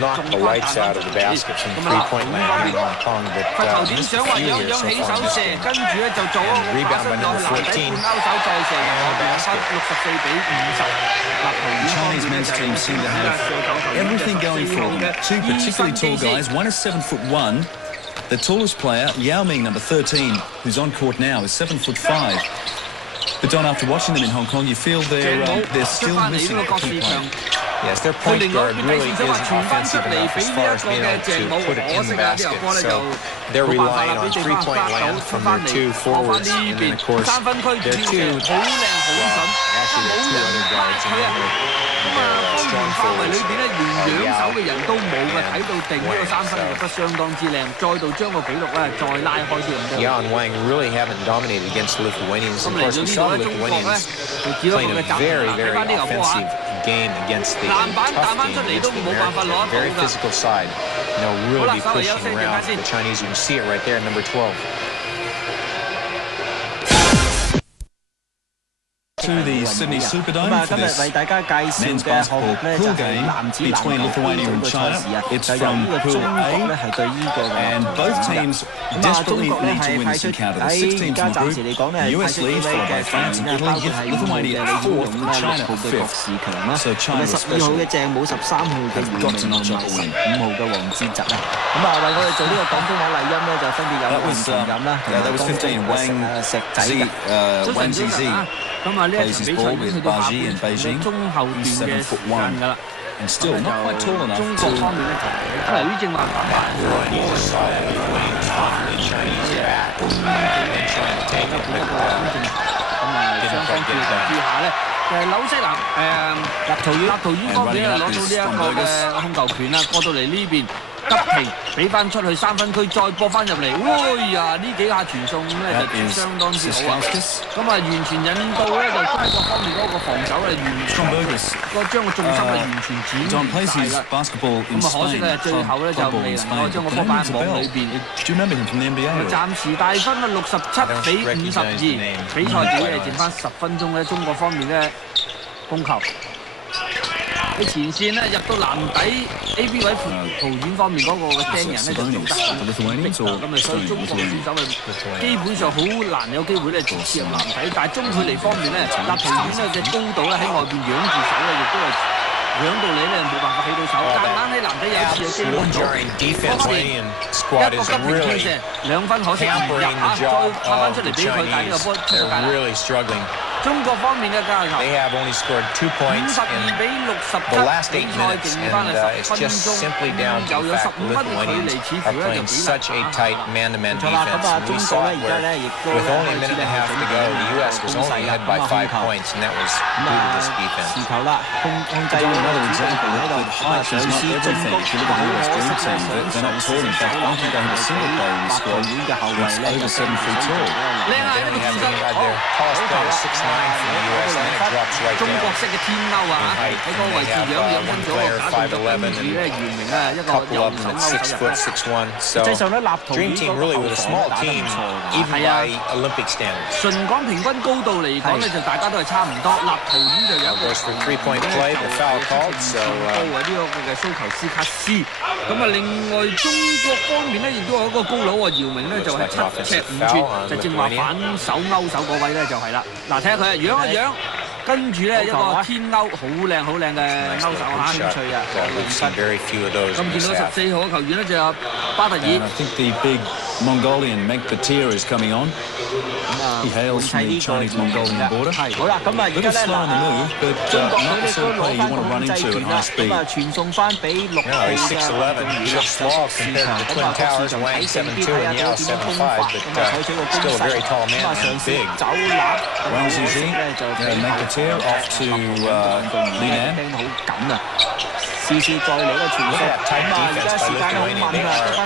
knock the lights out of the basket from three-point land in Hong Kong. But just a few years so far in this game. And rebound by number 14. And the basket. The Chinese men's team seem to have everything going for them. Two particularly tall guys. One is 7'1". The tallest player, Yao Ming, number 13, who's on court now, is 7'5". But Don, after watching them in Hong Kong, you feel they're still missing a key player. Yes, their point guard really isn't offensive enough as far as being able to put it in the basket. So they're relying on three-point land from their two forwards. And then, of course, their two, well, actually their two other guards and then their strong forwards. Yao and Wang really haven't dominated against the Lithuanians. Of course, we saw the Lithuanians playing a very, very offensive game against the tough team against the Americans. Very physical side. And they'll really be pushing around the Chinese. You can see it right there, number 12. To the Sydney Superdome for this men's basketball pool game between Lithuania and China. It's from Pool A, and both teams desperately need to win this encounter. There's 6 teams in the group. The US leads, followed by France and Italy, with Lithuania 4th and China 5th. So China especially have got to notch up a win. That was 15. Wang Zizi plays his ball with Baji in Beijing. He's 7'1", and still not quite tall enough to...急停，俾翻出去三分區，再播翻入嚟。哎呀！呢幾下傳送咧就相當之好啊！咁啊，完全引到咧就中國方面嗰個防守咧完全將個重心係完全轉移晒啦。咁啊，可惜咧最後咧就未能夠將個波擺喺網裏邊。暫時大分啊67-52，比賽只係剩翻10分鐘咧，中國方面咧控球。喺前線咧入到籃底 A.B 位葡院方面嗰個嘅釘人咧就做得咁啊，所以中國選手啊基本上好難有機會咧直接入籃底，但係中距離方面咧，立陶宛咧嘅高度咧喺外邊仰住手咧，亦都係仰到你咧冇辦法起到手，夾硬喺籃底有一次有機會做，一個急停傾射2分可惜唔入啊，再拍翻出嚟俾佢，但係呢個波出界啦。中國方面嘅教球 They have only scored 2 points in the last 8 minutes, and it's just simply down to the fact the Lithuanians are playing such a tight man-to-man defense. And we saw it where, with only a minute and a half to go, the U.S. was only ahead by 5 points, and that was due to this defense. Another example that height is not everything. If you look at the US dream team, they're not tall. In fact, I don't think they have a single player in the squad that's over 7 feet tall. They have their tallest player 6'9" from the U.S. and then it drops right down. 中國式嘅天勾啊喺嗰個位置仰身咗個假動作，跟住咧姚明啊一個右手勾手入。So Dream Team really was a small team, even by Olympic standards. 純講平均高度嚟講咧，就大家都係差唔多。立陶宛就有一個 3-point play, the foul called. So 高啊呢個嘅蘇球斯卡斯。咁啊，另外中國方面咧，亦都有一個高佬啊，姚明咧就係7尺5寸，就正話反手勾手嗰位咧就係啦。嗱，睇下佢啊，樣一樣，跟住咧一個天勾，好靚好靚嘅勾手嚇，興趣啊！咁見到14號嘅球員咧就有巴特爾。I think the big Mongolian Menk Batir is coming on. He hails from the Chinese-Mongolian border. 好啦，咁啊而家咧中國佢哋都攞翻個控制權啦，咁啊傳送翻俾6號嘅市場，咁啊各市場睇定啲睇下佢點樣攻法，咁啊採取個攻勢，咁啊嘗試走籃，咁可惜咧就俾McBatir off to Linan，聽好緊啊！試試再嚟個傳送，咁啊而家時間好慢啊，得翻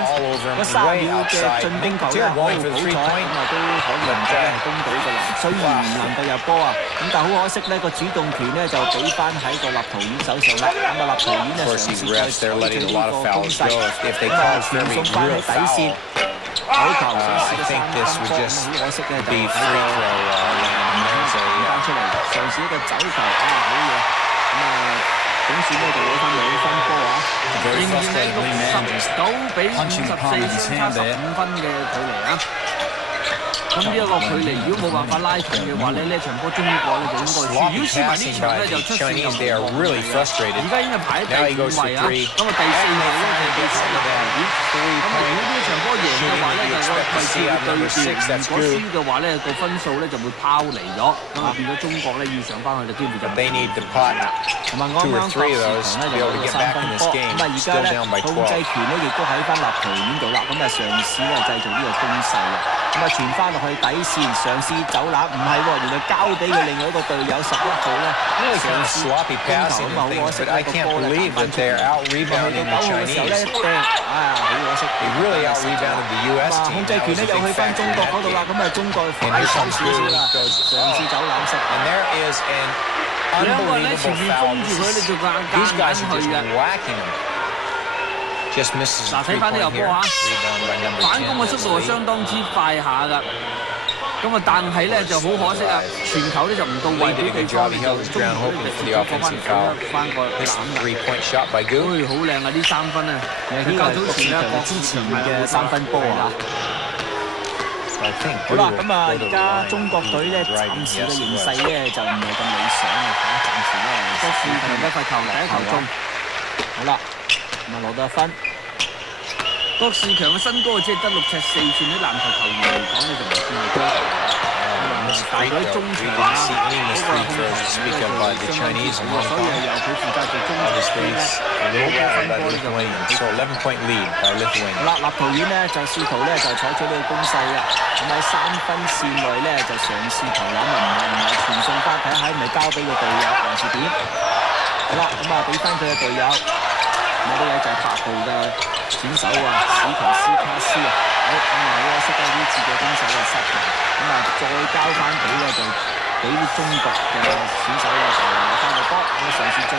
個3秒嘅進攻球啦，好彩咁啊都可以攻到嘅啦，雖然唔能夠入波啊，咁但係好可惜咧個主動權咧就俾翻喺個立陶宛手上啦，咁啊立陶宛咧嘗試再採取呢個攻勢，咁啊傳送翻喺底線，手球想試個3分波，好可惜咧就喺個翻出嚟，嘗試一個走球，啊好嘢，咁啊。總算咧就攞翻2分波啊！應然係69比54，相差15分嘅距離啊！咁呢一個距離，如果冇辦法拉近嘅話咧，呢場波中國咧就應該輸。如果輸埋呢場咧，就出線就冇望嘅。而家已經係排喺第5位啊！咁啊第4位咧就被輸入球點。咁啊如果呢場波贏嘅話咧，就個位置會對調；如果輸嘅話咧，個分數咧就會拋離咗。咁啊變咗中國咧要上翻去就機會就唔大啦。咁啊啱啱國士強咧就攞到3分波。咁啊而家咧控制權咧亦都喺翻立陶宛度啦。咁啊嘗試咧製造呢個攻勢啊！咁啊傳翻落去底線，嘗試走籃，唔係喎，原來交俾佢另外一個隊友11號咧，因為嘗試攻球咁啊，好可惜呢個波咧彈翻出嚟。去到9號嘅時候咧，一掟，好可惜。控制權咧又去翻中國嗰度啦，咁啊中國快手少少啦，嘗試走籃失敗。兩個人咧前面封住佢，你就夾硬去嘅。嗱，睇翻呢球波嚇，反攻嘅速度係相當之快下㗎。咁啊，但係咧就好可惜啊，傳球咧就唔到位俾對方，就中途咧就接咗翻個籃㗎。好靚啊！呢3分啊，佢較早前咧國之前嘅3分波啊。好啦，咁啊，而家中國隊咧暫時嘅形勢咧就唔係咁理想啊，暫時咧郭士強嘅罰球第一球中，好啦，咁啊攞到1分。郭士強嘅身高只係得6尺4寸，喺籃球球員嚟講咧就唔算係高。大概喺中場啊，嗰個控球咧就相當之好啊，所以係由佢負責做中場嘅咧，攞波分波咧就係好啦，立陶宛咧就試圖咧就採取呢個攻勢啦，咁喺3分線內咧就嘗試投籃啊，唔係傳送翻睇下係咪交俾個隊友還是點？好啦，咁啊俾翻佢嘅隊友。呢個就係8號嘅選手啊，史圖斯卡斯啊，好咁啊，呢個識得呢次嘅攻守嘅失球，咁啊再交翻俾咧就俾中國嘅選手咧就攞翻個波，咁啊嘗試進。